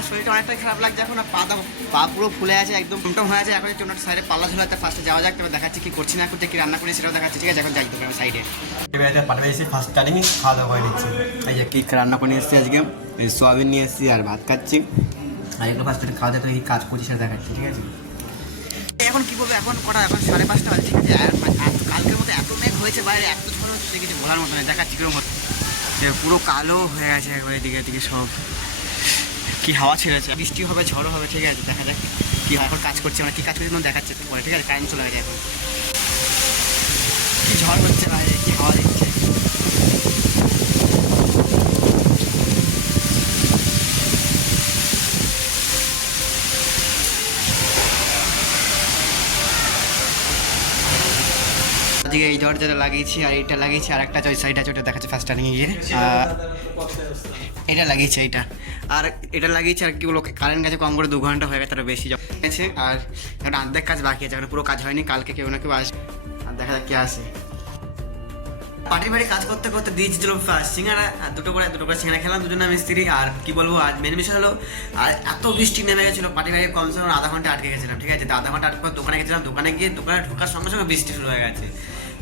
আর শরীরটা অনেকটাই খারাপ লাগছে এখন, পা পুরো ফুলে আছে, একদম টুমটম হয়ে আছে। এখন একটু সাইডে পাল্লা ঝোলা, ফার্স্টে যাওয়া যাক, তবে দেখাচ্ছি কি করছি না করতে, কি রান্না করি সেটাও দেখাচ্ছি। ঠিক আছে, এখন যাই তো সাইডে। এবার পাঠাবে এসে ফার্স্ট স্টার্টিং খাওয়া দাওয়া করে নিচ্ছি। এই যে কি রান্না করে নিয়ে এসেছি আজকে, সোয়াবিন নিয়ে এসেছি আর ভাত খাচ্ছি। আর এগুলো ফার্স্ট খাওয়া দাওয়া এই কাজ করছি সেটা দেখাচ্ছি। ঠিক আছে, এখন কী বলবো, এখন কটা, এখন 5:30 বাজে। ঠিক আছে, আর কালকের মতো এত মেঘ হয়েছে বাইরে, এত ঝড় হচ্ছে কিছু বলার মতো নয়। দেখাচ্ছি কিরকম পুরো কালো হয়ে গেছে একবার, এদিকে এদিকে সব কি হাওয়া ছেড়েছে, বৃষ্টি হবে, ঝড়ও হবে। ঠিক আছে, দেখা যাক কি হয়। এখন কাজ করছে, মানে কী কাজ করছে দেখাচ্ছে একটু পরে। ঠিক আছে, কারেন্ট চলে গেছে, এখন কি ঝড় হচ্ছে বাইরে, কি হাওয়া দিচ্ছে। এদিকে এই দরজাটা লাগিয়েছি, আর এইটা লাগিয়েছি, আর একটা ওই সাইড আছে ওটা দেখাচ্ছে ফার্স্ট টার্নিংয়ে গিয়ে। এটা লাগিয়েছে এইটা, আর এটা লাগিয়েছে। আর কি বলো, কারেন্ট গেছে কম করে 2 ঘন্টা হয়ে গেছে, তার বেশি গেছে। আর একটা অর্ধেক কাজ বাকি আছে, এখন পুরো কাজ হয়নি। কালকে কেউ না কেউ আসবে, আর দেখা যাক কে আসে। পার্টির বাড়ি কাজ করতে করতে দিয়েছিল সিঙ্গারা, আর দুটো করে সিঙ্গারা খেলাম, দুজনে আমি স্ত্রী। আর কি বলবো, আজ মেন বিষয় হলো, আর এত বৃষ্টি নেমে গেছিলো পার্টির বাড়ি, কমসে কম আধা ঘন্টা আটকে গেছিলাম। ঠিক আছে, আধা ঘন্টা আটকে দোকানে গেছিলাম, দোকানে গিয়ে দোকানে ঢোকার সঙ্গে সঙ্গে বৃষ্টি শুরু হয়ে গেছে।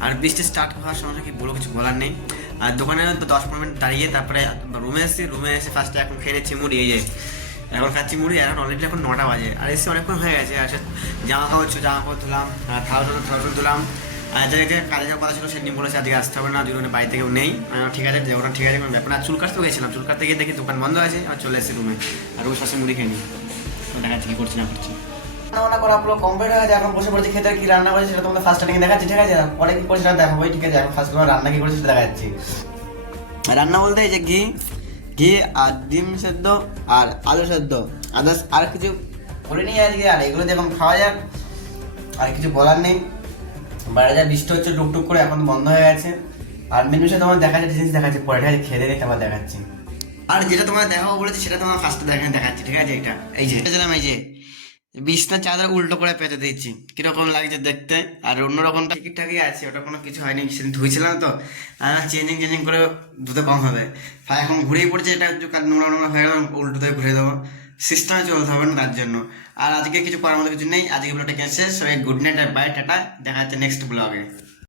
আর বৃষ্টি স্টার্ট হওয়ার সঙ্গে সঙ্গে কি বলবো, কিছু বলার নেই। আর দোকানে 10-15 মিনিট দাঁড়িয়ে তারপরে রুমে এসে ফার্স্টে এখন খেয়ে নিচ্ছি মুড়ি। এই যে এখন খাচ্ছি মুড়ি, এখন অলরেডি এখন 9টা বাজে, আর এসে অনেকক্ষণ হয়ে গেছে। আর জামা কাপড় ধুলাম, থাল ধুলাম। আর জায়গায় কাজে যাওয়ার কথা ছিল, সেদিন বলেছে আজকে আসতে হবে না, দুজনে বাড়িতে কেউ নেই। ঠিক আছে, ওটা ঠিক আছে, কোনো ব্যাপার না। চুল কাটতেও গেছিলাম, চুল কাটতে গিয়ে দেখি দোকান বন্ধ আছে, আর চলে এসেছি রুমে। আর রুমের পাশে মুড়ি খেয়ে নিই, দেখাচ্ছি কি করছি না করছি। রান্না করা পুরো কমপ্লিট হয়ে গেছে, এখন বসে পড়েছি খেতে। কি রান্না করেছি সেটা তোমাদের ফার্স্ট টাইম দেখাচ্ছি। ঠিক আছে, পরে কি করছি সেটা দেখাবো। ঠিক আছে, এখন ফার্স্ট তোমার রান্না কি করেছি সেটা দেখাচ্ছি। রান্না বলতে এই যে ঘি আর ডিম সেদ্ধ আর আলু সেদ্ধ, আদার্স আর কিছু করিনি আজকে। আর এগুলো দিয়ে এখন খাওয়া যাক, আর কিছু বলার নেই। বাইরে যা বৃষ্টি হচ্ছে টুকটুক করে, এখন বন্ধ হয়ে গেছে। আর মেনু সাথে তোমার দেখাচ্ছে, জিনিস দেখাচ্ছি পরে। ঠিক আছে, খেয়ে দেখে আবার দেখাচ্ছি। আর যেটা তোমার দেখাবো বলেছি সেটা তোমার ফার্স্টে দেখাচ্ছি। ঠিক আছে, এটা এই যে এই যে বিছনা চাদর উল্টো করে পেতে দিচ্ছি, কিরকম লাগছে দেখতে। আর অন্যরকমটা ঠিকঠাকই আছে, ওটা কোনো কিছু হয়নি, সেদিন ধুয়েছিলাম তো। আর চেঞ্জিং করে ধুতে কম হবে। এখন ঘুরেই পড়ছে, এটা নোংরা হয়ে গেল, উল্টো দিয়ে ঘুরে দেবো। সিস্টেমে চলতে হবে না তার জন্য। আর আজকে কিছু করার মতো কিছু নেই, আজকে ব্লগটা শেষ। সবাই গুড নাইট আর বাই, টাটা, দেখা যাচ্ছে নেক্সট ব্লগে।